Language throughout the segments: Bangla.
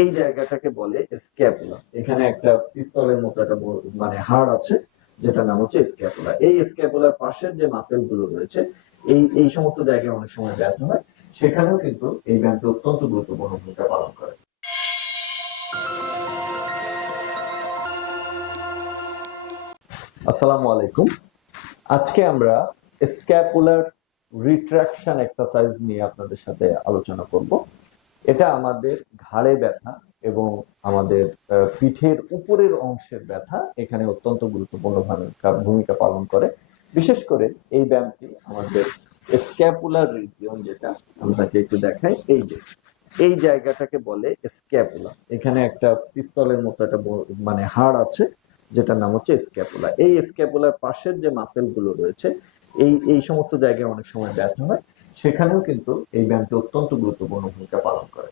এই জায়গাটাকে বলে স্ক্যাপুলা। এখানে একটা পিস্তলের মতো একটা মানে হাড় আছে, যেটা নাম হচ্ছে স্ক্যাপুলা। এই স্ক্যাপুলার পাশের যে মাসেল গুলো রয়েছে, এই সমস্ত জায়গায় অনেক সময় ব্যথা হয়, সেখানেও কিন্তু এই ব্যায়ামটি অত্যন্ত গুরুত্বপূর্ণ ভূমিকা পালন করে। আসসালামু আলাইকুম। আজকে আমরা স্ক্যাপুলার রিট্রাকশন এক্সারসাইজ নিয়ে আপনাদের সাথে আলোচনা করব। এটা আমাদের ঘাড়ে ব্যথা এবং আমাদের পিঠের উপরের অংশের ব্যথা এখানে অত্যন্ত গুরুত্বপূর্ণ ভূমিকা পালন করে। বিশেষ করে এই ব্যায়ামটি আমাদের স্ক্যাপুলার রিজিয়ন, যেটা আপনাকে একটু দেখাই, এই জায়গাটাকে বলে স্ক্যাপুলা। এখানে একটা পিস্তলের মতো একটা মানে হাড় আছে, যেটার নাম হচ্ছে স্ক্যাপুলা। এই স্ক্যাপুলার পাশের যে মাসেল গুলো রয়েছে, এই সমস্ত জায়গায় অনেক সময় ব্যথা হয়, সেখানেও কিন্তু এই ব্যায়ামটি অত্যন্ত গুরুত্বপূর্ণ ভূমিকা পালন করে।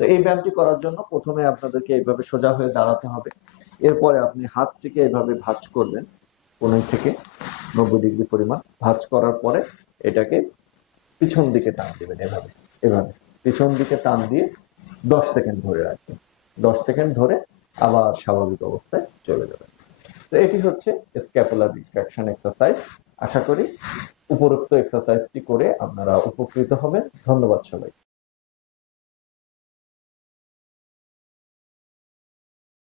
তো এই ব্যায়ামটি করার জন্য প্রথমে আপনাদেরকে এইভাবে সোজা হয়ে দাঁড়াতে হবে। এরপরে আপনি হাতটিকে এইভাবে ভাঁজ করবেন, 15 থেকে 90 ডিগ্রি পরিমাণ ভাঁজ করার পরে এটাকে পিছন দিকে টান দিবেন। এভাবে এভাবে পিছন দিকে টান দিয়ে 10 সেকেন্ড ধরে রাখবেন। 10 সেকেন্ড ধরে আবার স্বাভাবিক অবস্থায় চলে যাবেন। তো এটি হচ্ছে স্ক্যাপুলার রিট্রাকশন এক্সারসাইজ। আশা করি উপরোক্ত এক্সারসাইজটি করে আপনারা উপকৃত হবেন। ধন্যবাদ সবাই।